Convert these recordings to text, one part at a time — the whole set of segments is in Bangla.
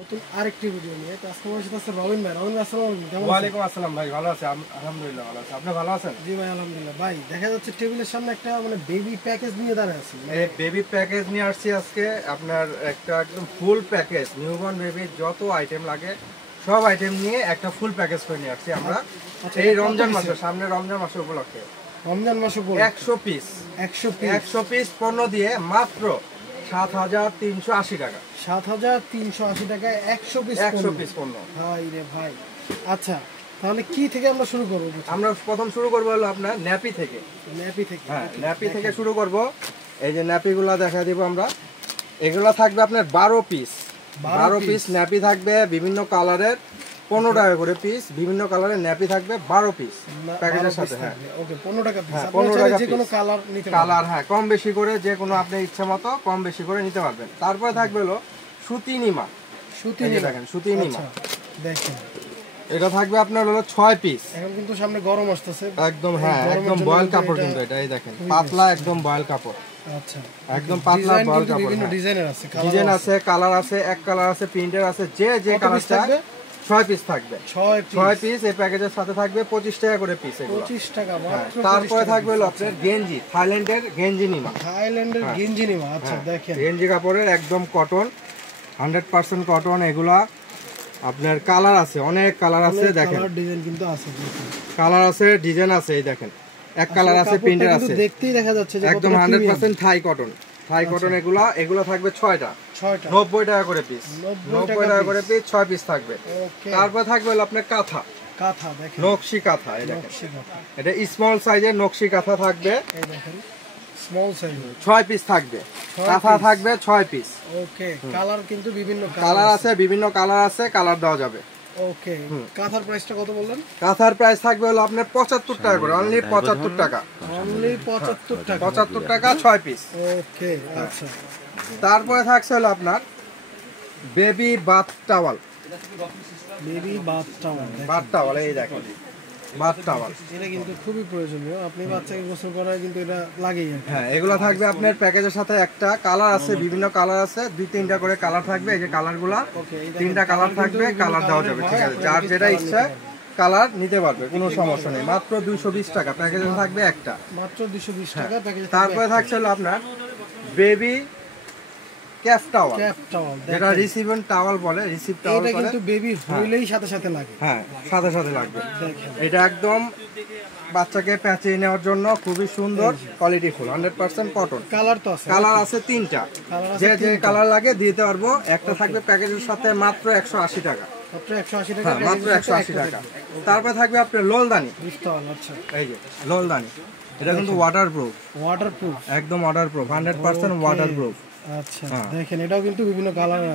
নতুন আরেকটি ভিডিও নিয়ে তো আজকে আমার সাথে আছে রবিন ভাই। রবিন ভাই আসসালামু আলাইকুম, কেমন আছেন? ওয়ালাইকুম আসসালাম ভাই, ভালো আছি আলহামদুলিল্লাহ। ভালো আছি, আপনি ভালো আছেন? জি ভাই আলহামদুলিল্লাহ। ভাই দেখা যাচ্ছে টেবিলের সামনে একটা বেবি প্যাকেজ নিয়ে দাঁড়ায় আছে। এই বেবি প্যাকেজ নিয়ে আসছি আজকে, আপনার একটা একদম ফুল প্যাকেজ নিউবর্ন বেবির যত আইটেম লাগে সব আইটেম নিয়ে একটা ফুল প্যাকেজ করে নিয়ে আসছি আমরা। এই রমজান মাসে, সামনে রমজান মাসের উপলক্ষে রমজান মাসে 100 পিস পণ্য দিয়ে মাত্র 7,380 টাকা। 7,380 টাকায় 100 পিস পণ্য। ভাই রে ভাই, আচ্ছা তাহলে কি থেকে আমরা শুরু করবো? আমরা প্রথম শুরু করবো হলো আপনার ন্যাপি থেকে। হ্যাঁ, ন্যাপি থেকে শুরু করব। এই যে ন্যাপিগুলো দেখা দিব আমরা। এগুলো থাকবে আপনার 12 পিস ন্যাপি থাকবে বিভিন্ন কালারের, 15 টাকা করে পিস। বিভিন্ন কালারের ন্যাপি থাকবে 12 পিস প্যাকেজের সাথে। হ্যাঁ ওকে, 15 টাকা পিস। হ্যাঁ, 15 টাকা যে কোনো কালার নিতে পারবেন। কালার হ্যাঁ, কম বেশি করে যে কোনো আপনি ইচ্ছা মতো কম বেশি করে নিতে পারবেন। তারপরে থাকবে হলো সুতি নিমা। দেখেন সুতি নিমা দেখেন, এটা থাকবে আপনার হলো 6 পিস। এখন কিন্তু সামনে গরম আসতেছে একদম হ্যাঁ, একদম বয়েল কাপড় কিন্তু এটা। এই দেখেন পাতলা একদম বয়েল কাপড়। আচ্ছা, একদম পাতলা বয়েল কাপড়। বিভিন্ন ডিজাইনের আছে, ডিজাইন আছে, কালার আছে, এক কালার আছে, প্রিন্টার আছে, যে কালার থাকবে 6 পিস থাকবে। 6 পিস এই প্যাকেজের সাথে থাকবে 25 টাকা করে পিস। এগুলো 25 টাকা মাত্র। তারপরে থাকবে হলো আপনার গেঞ্জি, থাইল্যান্ডের গেঞ্জি নিমা। আচ্ছা দেখেন, গেঞ্জি কাপড়ের একদম কটন, 100% কটন। এগুলা আপনার কালার আছে, অনেক কালার আছে। দেখেন ডিজাইন কিন্তু আছে, কালার আছে, ডিজাইন আছে। এই দেখেন এক কালার আছে, প্রিন্টার আছে, দেখতেই দেখা যাচ্ছে যে একদম 100% থাই কটন। এগুলো থাকবে 6টা, 90 টাকা করে পিস। 90 টাকা করে পিস, 6 পিস থাকবে। তারপর থাকবে হলো আপনার কাঁথা, দেখেন নকশি কাঁথা। এই দেখেন এটা স্মল সাইজের নকশি কাঁথা থাকবে। এই দেখেন স্মল সাইজ, 6 পিস থাকবে। কাঁথা থাকবে 6 পিস। ওকে, কালার কিন্তু বিভিন্ন কালার আছে, বিভিন্ন কালার আছে, কালার দেওয়া যাবে। ওকে, কাঁথার প্রাইসটা কত বললেন? কাঁথার প্রাইস থাকবে হলো আপনার 75 টাকা করে, অনলি 75 টাকা। অনলি 75 টাকা, 75 টাকা 6 পিস। ওকে আচ্ছা। তারপরে থাকছে হলো আপনার baby bath towel. Bath towel এই দেখেন, বাথ টাওয়াল এটা কিন্তু খুবই প্রয়োজনীয়। আপনি বাচ্চাকে গোসল করায় কিন্তু এটা লাগেই। হ্যাঁ, এগুলো থাকবে আপনার প্যাকেজের সাথে। একটা কালার আছে, বিভিন্ন কালার আছে, 2-3টা করে কালার থাকবে। এই যে কালারগুলা, 3টা কালার থাকবে, কালার দেওয়া যাবে। ঠিক আছে, যার যেটা ইচ্ছা কালার নিতে পারবে, কোনো সমস্যা নেই। মাত্র 220 টাকা প্যাকেজে থাকবে একটা, মাত্র 220 টাকা প্যাকেজে। তারপরে থাকছে হলো আপনার বেবি ক্যাপ টাওয়াল, যেটা রিসিভিং টাওয়াল বলে, রিসিভ টাওয়াল বলে। এটা কিন্তু বেবি হইলেই সাথে সাথে লাগে। হ্যাঁ, সাথে সাথে লাগবে। এটা একদম বাচ্চাকে প্যাচিয়ে নেওয়ার জন্য খুবই সুন্দর, কোয়ালিটি ফুল, 100% কটন। কালার তো আছে, কালার আছে 3টা, যে কালার লাগে দিতে পারবো। একটা থাকবে প্যাকেজের সাথে মাত্র 180 টাকা। মাত্র 180 টাকা, মাত্র 180 টাকা। তারপর থাকবে আপনার লোলদানি। আচ্ছা, এই যে লোলদানি, এটা কিন্তু ওয়াটারপ্রুফ, একদম ওয়াটারপ্রুফ, 100% ওয়াটারপ্রুফ। আচ্ছা দেখেন, এটাও কিন্তু বিভিন্ন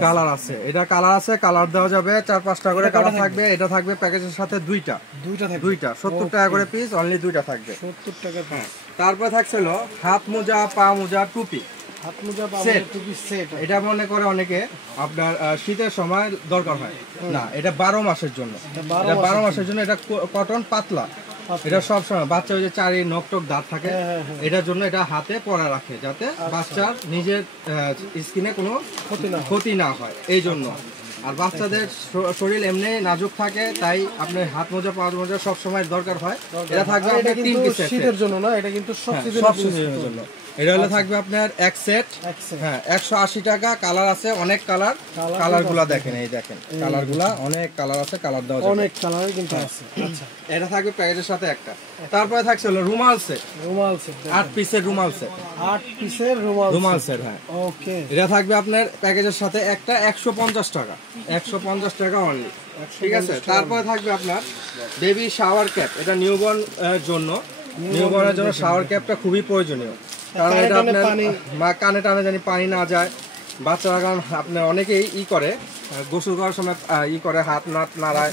কালার আছে। এটা কালার আছে, কালার দেওয়া যাবে 4-5টা করে কালার থাকবে। এটা থাকবে প্যাকেজের সাথে দুইটা, 70 টাকা করে পিস, অনলি 2টা থাকবে 70 টাকা। তারপর থাকছিল হাত মোজা, পা মোজা, টুপি। হাত মোজা, পা মোজা, টুপি সেট। এটা মনে করে অনেকে আপনার শীতের সময় দরকার হয় না, এটা 12 মাসের জন্য। এটা 12 মাসের জন্য, এটা কটন পাতলা। এটা সব সময় বাচ্চা ওই যে চারি নখ টক দাঁত থাকে, এটার জন্য এটা হাতে পরা রাখে, যাতে বাচ্চার নিজের স্কিনে কোনো ক্ষতি না হয়, এই জন্য। আর বাচ্চাদের শরীর এমনি নাজুক থাকে, তাই আপনার হাত মোজা, পা মোজা সব সময় দরকার হয়। এটা থাকবে আপনার 3 পিস শীতের জন্য না, এটা কিন্তু সব সিজনের জন্য। এটা হলো থাকবে আপনার এক সেট। হ্যাঁ, 180 টাকা। কালার আছে, অনেক কালার। কালারগুলো দেখেন, এই দেখেন কালারগুলো, অনেক কালার আছে, কালার দেওয়া যাবে, অনেক কালার কিন্তু আছে। আচ্ছা, এটা থাকবে প্যাকেজের সাথে একটা। তারপরে থাকছে হলো রুমাল সেট, 8 পিসের রুমাল সেট। 8 পিসের রুমাল সেট। হ্যাঁ, ওকে, এটা থাকবে আপনার প্যাকেজের সাথে একটা, 150 টাকা। 150 টাকা অনলি। ঠিক আছে, তারপরে থাকবে আপনার বেবি শাওয়ার ক্যাপ। এটা নিউবর্ন জন্য, নিউবর্নের জন্য শাওয়ার ক্যাপটা খুবই প্রয়োজনীয়। কারণ এটা আপনার কানে টানে জানি পানি না যায়। বাচ্চারা কারণ আপনার অনেকেই করে গোসল করার সময় করে, হাত নাড়ায়,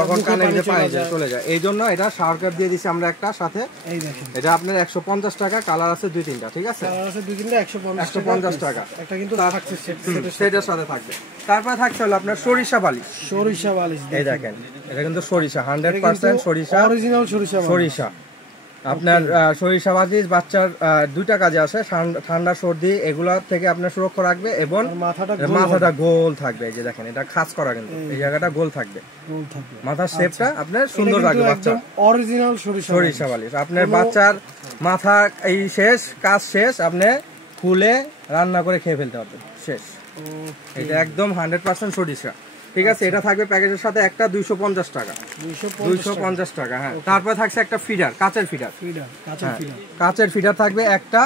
তখন কানে যে পানি চলে যায়। এই জন্য এটা শাওয়ার ক্যাপ দিয়ে দিচ্ছি আমরা একটা সাথে। এটা আপনার 150 টাকা। কালার আছে 2-3টা। ঠিক আছে, 150 টাকা সেটার সাথে থাকবে। তারপরে থাকছে হলো আপনার সরিষা বালিশ। এই দেখেন, এটা কিন্তু সরিষা, 100% সরিষা, অরিজিনাল সরিষা। আপনার সরিষা বাজিজ বাচ্চার দুইটা কাজে আসে, ঠান্ডা সর্দি এগুলা থেকে আপনার সুরক্ষা রাখবে এবং মাথাটা গোল থাকবে। এই যে দেখেন এটা খাস করা, কিন্তু এই জায়গাটা গোল থাকবে, মাথার শেপটা আপনার সুন্দর রাখবে। বাচ্চা অরিজিনাল সরিষা বালিশ আপনার বাচ্চার মাথা এই শেষ কাজ শেষ, আপনি খুলে রান্না করে খেয়ে ফেলতে পারবেন, শেষ। এটা একদম 100% সরিষা, ঠিক আছে। এটা থাকবে প্যাকেজের সাথে একটা 250 টাকা, 250 টাকা। হ্যাঁ, তারপরে থাকছে একটা ফিডার, কাচের ফিডার, কাচের ফিডার থাকবে একটা,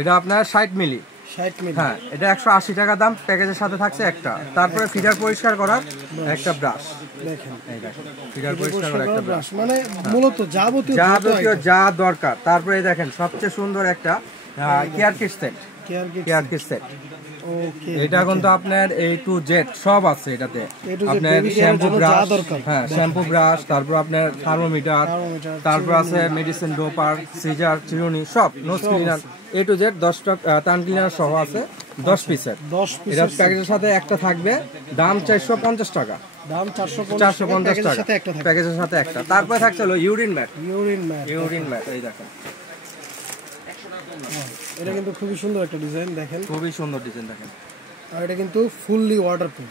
এটা আপনার 60 মিলি। হ্যাঁ, এটা 180 টাকা দাম, প্যাকেজের সাথে থাকছে একটা। তারপরে ফিডার পরিষ্কার করার একটা ব্রাশ, দেখেন এই দেখেন ফিডার পরিষ্কার করার একটা ব্রাশ, মানে মূলত যাবতীয় যা দরকার। তারপরে দেখেন সবচেয়ে সুন্দর একটা care kit set, care kit set. এটা কিন্তু আপনার A to Z সব আছে এটাতে। আপনার শ্যাম্পু ব্রাশ, হ্যাঁ শ্যাম্পু ব্রাশ, তারপর আপনার থার্মোমিটার, তারপর আছে মেডিসিন ড্রপার, সিজার, চিরুনি, সব nose cleaner A to Z 10টা টান ক্লিনার সহ আছে 10 পিসের। এটা প্যাকেজের সাথে একটা থাকবে, দাম 450 টাকা, দাম 450 টাকা প্যাকেজের সাথে একটা। তারপরে থাকছে হলো ইউরিন ম্যাট, এই দেখেন এটা কিন্তু খুবই সুন্দর একটা ডিজাইন, দেখেন খুবই সুন্দর ডিজাইন দেখেন। আর এটা কিন্তু ফুললি ওয়াটারপ্রুফ,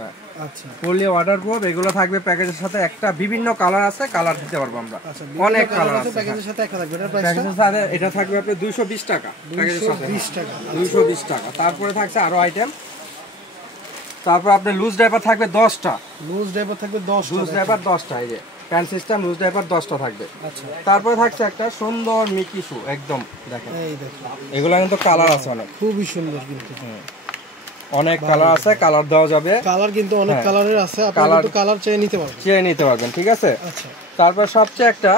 হ্যাঁ আচ্ছা ফুললি ওয়াটারপ্রুফ। এগুলো থাকবে প্যাকেজের সাথে একটা, বিভিন্ন কালার আছে, কালার দিতে পারবো আমরা, অনেক কালার আছে প্যাকেজের সাথে একটা থাকবে। এটা প্যাকেজের সাথে এটা থাকবে আপনার 220 টাকা, প্যাকেজের সাথে 220 টাকা। তারপরে থাকছে আরো আইটেম, তারপর আপনার লুজ ডাইপার থাকবে 10টা, লুজ ডাইপার থাকবে 10টা, এই যে প্যান্ট সিস্টেম লুজ ডাইপার 10টা থাকবে। আচ্ছা, তারপরে থাকছে একটা সুন্দর মিকি শু, একদম দেখেন এই দেখেন এগুলো কিন্তু কালার আছে অনেক, খুবই সুন্দর, কিন্তু অনেক কালার আছে, কালার দেওয়া যাবে, কালার কিন্তু অনেক কালারের আছে, আপনারা কিন্তু কালার চেয়ে নিতে পারবেন, ঠিক আছে। আচ্ছা, তারপর সবচেয়ে একটা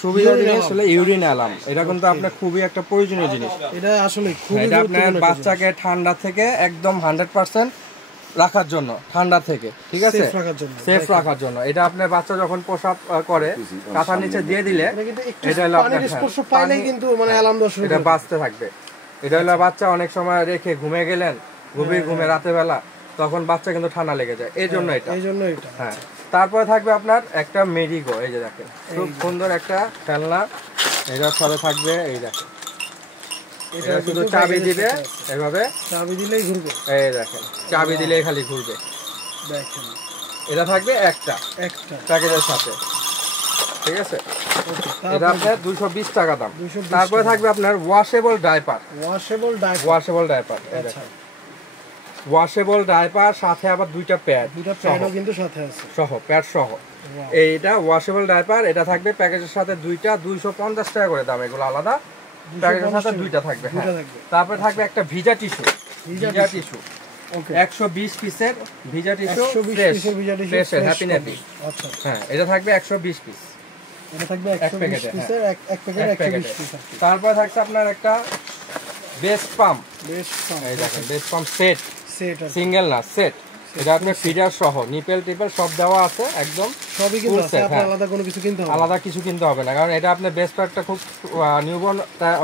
সুবিধা জিনিস হলো ইউরিন অ্যালার্ম। এটা কিন্তু আপনার খুবই একটা প্রয়োজনীয় জিনিস, এটা আসলে খুবই এটা আপনার বাচ্চাকে ঠান্ডা থেকে একদম 100% রাখার জন্য, ঠান্ডা থেকে, ঠিক আছে, সেফ রাখার জন্য। এটা আপনার বাচ্চা যখন প্রসাব করে কাঁথার নিচে দিয়ে দিলে এটা হলো আপনার স্পর্শ পাইলেই কিন্তু মানে অ্যালার্ম দেওয়া শুরু, এটা বাঁচতে থাকবে। এটা হলো বাচ্চা অনেক সময় রেখে ঘুমিয়ে গেলেন, গভীর ঘুমে রাতে বেলা, তখন বাচ্চা কিন্তু ঠান্ডা লেগে যায়, এই জন্য এটা। হ্যাঁ, তারপরে থাকবে আপনার একটা মেরিগো, এই যে দেখেন খুব সুন্দর একটা খেলনা, এটার সাথে থাকবে এই দেখেন, এটা শুধু চাবি দিবে, এভাবে চাবি দিলেই ঘুরবে, এই দেখেন চাবি দিলেই খালি ঘুরবে, দেখেন এটা থাকবে একটা প্যাকেজের সাথে, ঠিক আছে। এটা আপনার 220 টাকা দাম। তারপরে থাকবে আপনার ওয়াশেবল ডাইপার, ওয়াশেবল ডাইপার সাথে আবার দুইটা প্যাডও কিন্তু সাথে আছে, প্যাড সহ। এইটা ওয়াশেবল ডাইপার, এটা থাকবে প্যাকেজের সাথে দুইটা, 250 টাকা করে দাম, এগুলো আলাদা, প্যাকেজের সাথে দুইটা থাকবে। তারপরে থাকবে একটা ভিজা টিস্যু, 120 পিসের ভিজা টিস্যু, ফ্রেশ হ্যাপি ন্যাপি। হ্যাঁ, এটা থাকবে 120 পিস, এটা থাকবে 120 পিসের এক প্যাকেটে 120 পিস। তারপর থাকছে আপনার একটা বেস্ট পাম্প, এই দেখেন বেস্ট পাম্প সেট, সিঙ্গেল না সেট। এটা আপনার ফিডার সহ নিপেল টিপেল সব দেওয়া আছে, একদম সবই কিন্তু আছে, আপনার আলাদা কিছু কিনতে হবে না, কারণ এটা আপনার বেস্ট পার্টটা খুব নিউবর্ন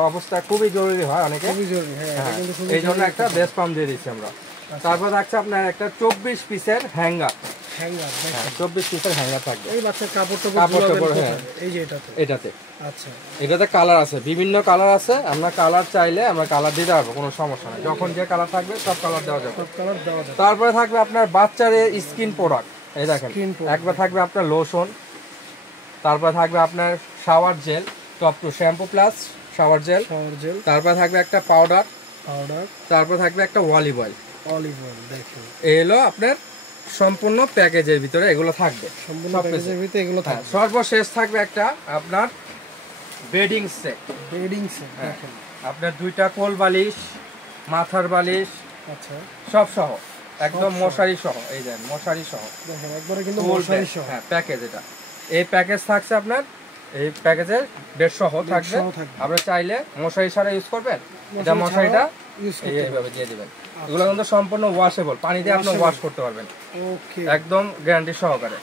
অবস্থা খুবই জরুরি হয় অনেকে, এই জন্য একটা বেস্ট পাম্প দিয়ে দিচ্ছি আমরা। তারপর থাকছে আপনার একটা 24 পিসের হ্যাঙ্গার, 24 পিসের হ্যাঙ্গার থাকবে, এই বাচ্চার কাপড়। হ্যাঁ, এই যে এটাতে আচ্ছা, এটাতে কালার আছে, বিভিন্ন কালার আছে, আমরা কালার চাইলে আমরা কালার দিতে পারবো, কোনো সমস্যা নেই, যখন যে কালার থাকবে সব কালার দেওয়া যাবে। তারপরে থাকবে আপনার বাচ্চার স্কিন প্রোডাক্ট, এই দেখেন একবার থাকবে আপনার লোশন, তারপরে থাকবে আপনার shower gel, top to shampoo plus shower gel, তারপরে থাকবে একটা পাউডার, তারপর থাকবে একটা অলিভ অয়েল, দেখেন এই হলো আপনার সম্পূর্ণ প্যাকেজের ভিতরে এগুলো থাকবে, সর্বশেষ থাকবে একটা আপনার বেডিং সেট, আপনার দুইটা কোল বালিশ, মাথার বালিশ, আচ্ছা সব সহ, একদম মশারি সহ, এই যে মশারি সহ, দেখেন একবারে কিন্তু মশারি সহ। হ্যাঁ, প্যাকেজ এটা, এই প্যাকেজ থাকছে আপনার, এই প্যাকেজের 150 থাকবে। আপনি চাইলে মশারি ছাড়া ইউজ করবেন, এটা মশারিটা এইভাবে দিয়ে দিবেন। এগুলো কিন্তু সম্পূর্ণ ওয়াশেবল, পানি দিয়ে আপনি ওয়াশ করতে পারবেন, একদম গ্যারান্টি সহকারে।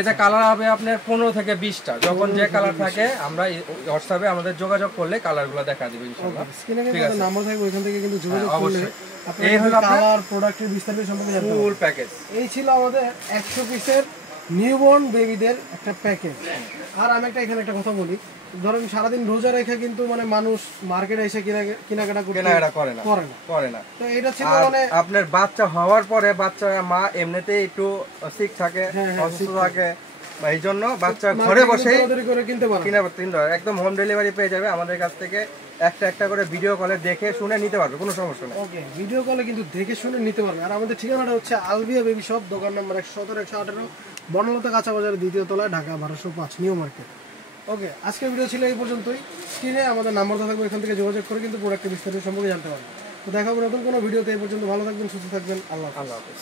এটা কালার হবে আপনার 15 থেকে 20টা, যখন যে কালার থাকে আমরা হোয়াটসঅ্যাপে আমাদের যোগাযোগ করলে কালারগুলো দেখা দিবে ইনশাআল্লাহ। ঠিক আছে, নাম্বার থাকবে, ওইখান থেকে কিন্তু যোগাযোগ করলে এই হলো কালার প্রোডাক্টের বিস্তারিত সম্পর্কে জানতে পারবেন। ফুল প্যাকেজ এই ছিল আমাদের 100 পিসের নিউবর্ন বেবিদের একটা প্যাকেজ। আর আমি এখানে একটা কথা বলি, ধরেন সারাদিন রোজা রেখে কিন্তু মানে মানুষ মার্কেটে এসে কেনাকাটা করে না। তো এটা ছিল মানে আপনার বাচ্চা হওয়ার পরে বাচ্চা মা এমনিতেই একটু সিক থাকে, অসুস্থ থাকে, এই জন্য বাচ্চা ঘরে বসে কিনতে পারে, একদম হোম ডেলিভারি পেয়ে যাবে আমাদের কাছ থেকে। একটা করে ভিডিও কলে দেখে শুনে নিতে পারবে, কোনো সমস্যা নেই। ওকে, ভিডিও কলে কিন্তু দেখে শুনে নিতে পারবে। আর আমাদের ঠিকানাটা হচ্ছে আলভিয়া বেবি শপ, দোকান নাম্বার 117-118, বনলতা কাঁচা বাজারের 2য় তলায়, ঢাকা 1205, নিউ মার্কেট। ওকে, আজকের ভিডিও ছিল এই পর্যন্তই। স্ক্রিনে আমাদের নাম্বারটা থাকবে, এখান থেকে যোগাযোগ করে কিন্তু প্রোডাক্টের বিস্তারিত সম্পর্কে জানতে পারবেন। তো দেখা হবে নতুন কোনো ভিডিওতে। এই পর্যন্ত ভালো থাকবেন, সুস্থ থাকবেন। আল্লাহ হাফেজ।